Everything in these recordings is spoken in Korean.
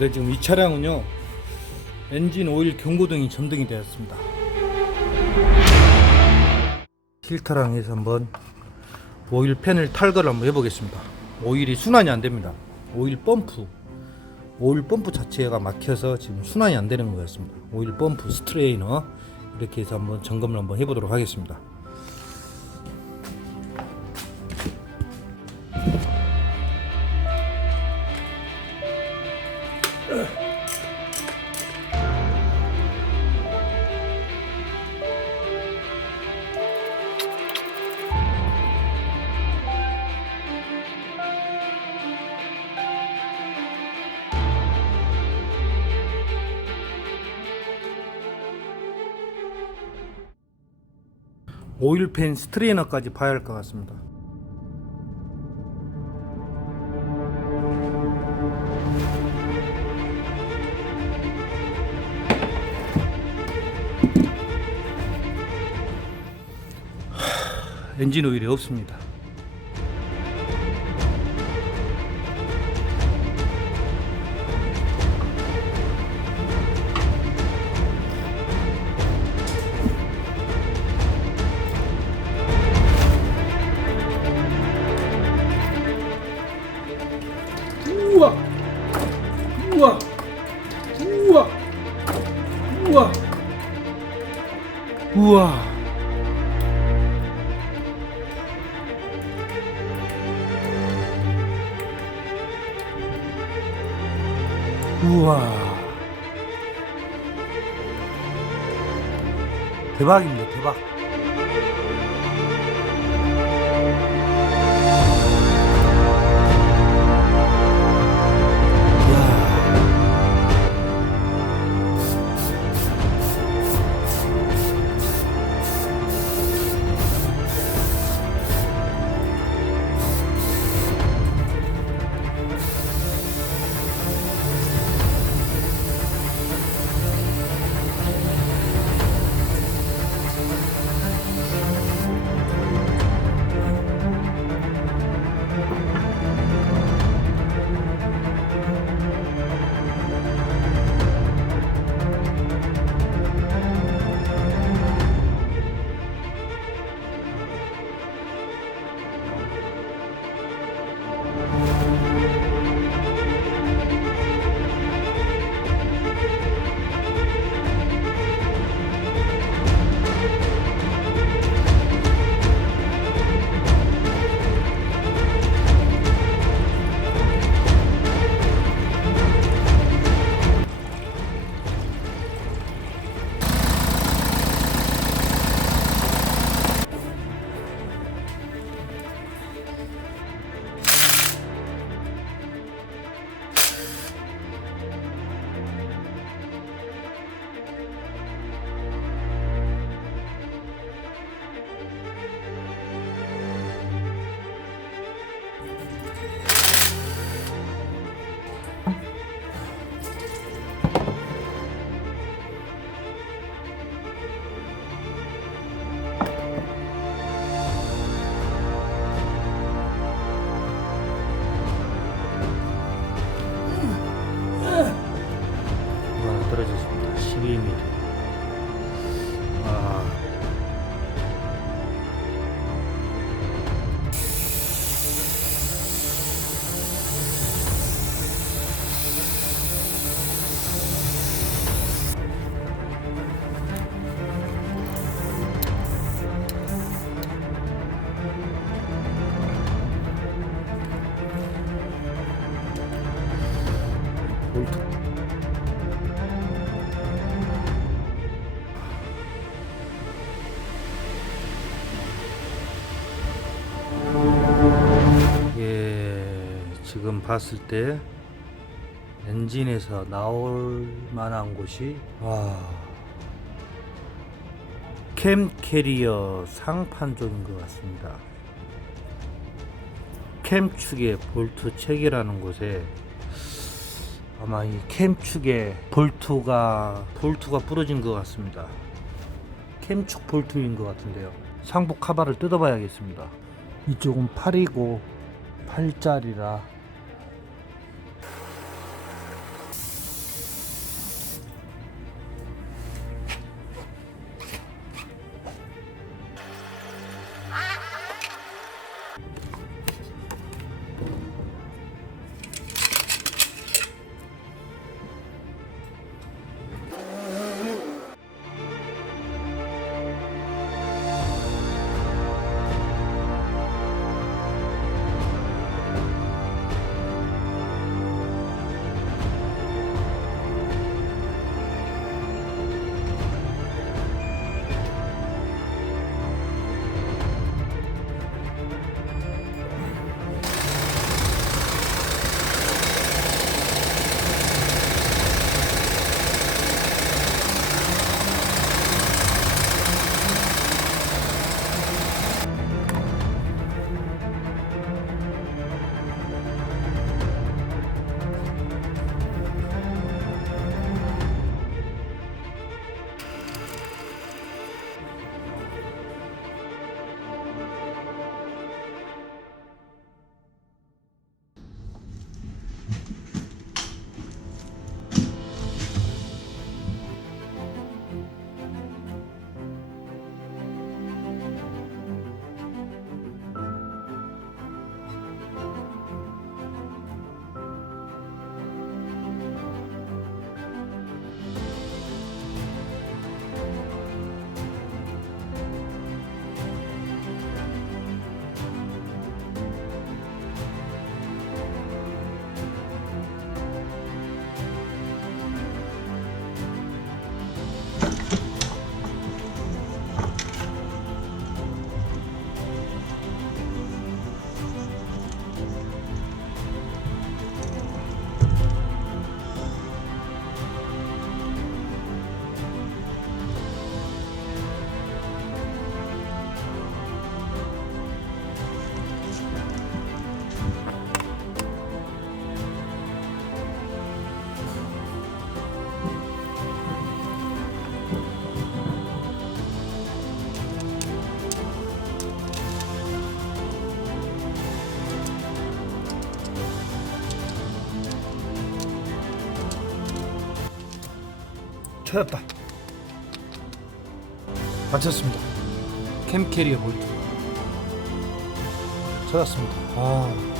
네, 지금 이 차량은요 엔진 오일 경고등이 점등이 되었습니다. 필터랑 해서 한번 오일 팬을 탈거를 한번 해보겠습니다. 오일이 순환이 안 됩니다. 오일 펌프 자체가 막혀서 지금 순환이 안 되는 것 같습니다. 오일 펌프 스트레이너 이렇게 해서 한번 점검을 한번 해보도록 하겠습니다. 오일팬 스트레이너까지 봐야 할 것 같습니다. 엔진 오일이 없습니다. 우와! 우와! 우와! 우와! 우와! 우와! 대박입니다, 대박. 떨어졌습니다. 12mm. 볼트. 지금 봤을 때 엔진에서 나올 만한 곳이 캠 캐리어 상판 쪽인 것 같습니다. 캠 축의 볼트 체계라는 곳에 아마 이 캠 축의 볼트가 부러진 것 같습니다. 캠축 볼트인 것 같은데요. 상부 카바를 뜯어봐야겠습니다. 이쪽은 8이고 8짜리라 찾았다. 맞췄습니다. 캠캐리어 볼트 찾았습니다.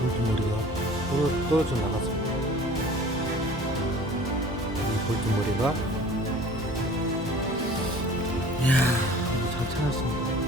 볼트머리가 떨어져 나갔습니다. 이 볼트머리가 이야, 잘 찾았습니다.